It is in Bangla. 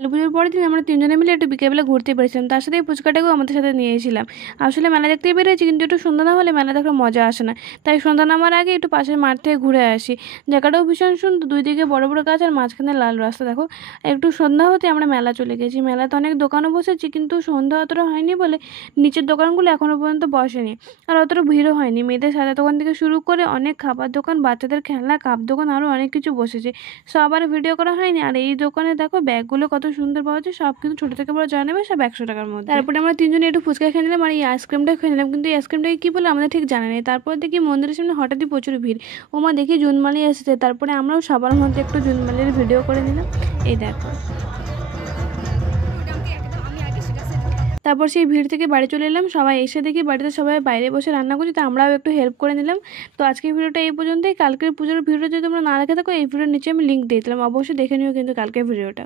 কালী পুজোর পরের দিন আমরা তিনজনে মিলে একটু বিকেলবেলা ঘুরতে পেরেছিলাম, তার সাথে এই ফুচকাটাকেও আমাদের সাথে নিয়েছিলাম। আসলে মেলা দেখতেই বেরিয়েছি, কিন্তু একটু সন্ধ্যা না হলে মেলা দেখার মজা আসে না, তাই সন্ধ্যা নামার আগে একটু পাশের মাঠ থেকে ঘুরে আসি। জায়গাটাও ভীষণ সুন্দর, দুই দিকে বড় বড় গাছ আর মাঝখানে লাল রাস্তা। দেখো, একটু সন্ধ্যা হতে আমরা মেলা চলে গেছি। মেলাতে অনেক দোকানও বসেছি, কিন্তু সন্ধ্যা অতটা হয়নি বলে নিচের দোকানগুলো এখনও পর্যন্ত বসেনি, আর অতটা ভিড়ও হয়নি। মেয়েদের সাদা দোকান থেকে শুরু করে অনেক খাবার দোকান, বাচ্চাদের খেলনা, কাপ দোকান, আরও অনেক কিছু বসেছে। সব আর ভিডিও করা হয়নি। আর এই দোকানে দেখো ব্যাগগুলো কত সুন্দর পাওয়া যায়, সব কিন্তু ছোটো থেকে বড় যা নেবে সব 100 টাকার মধ্যে। তারপরে আমরা তিনজনে একটু ফুচকা খেয়ে নিলাম আর এই আইসক্রিমটা খেয়ে নিলাম, কিন্তু এই আইসক্রিমটাকে কী বলে আমাদের ঠিক জানা নেই। তারপর দেখি মন্দিরের সামনে হঠাৎই প্রচুর ভিড়। ওমা, দেখি জুনমালি এসেছে। তারপরে আমরাও সবার মধ্যে একটু জুনমালির ভিডিও করে নিলাম। এই দেখো, তারপর সেই ভিড় থেকে বাড়ি চলে এলাম। সবাই এসে দেখি বাড়িতে সবাই বাইরে বসে রান্না করছি, তো আমরাও একটু হেল্প করে নিলাম। তো আজকের ভিডিওটা এই পর্যন্তই। কালকের পুজোর ভিডিও যদি তোমরা না দেখে থাকো, এই ভিডিওর নিচে আমি লিঙ্ক দিয়ে দিলাম, অবশ্যই দেখে নিও কিন্তু কালকের ভিডিওটা।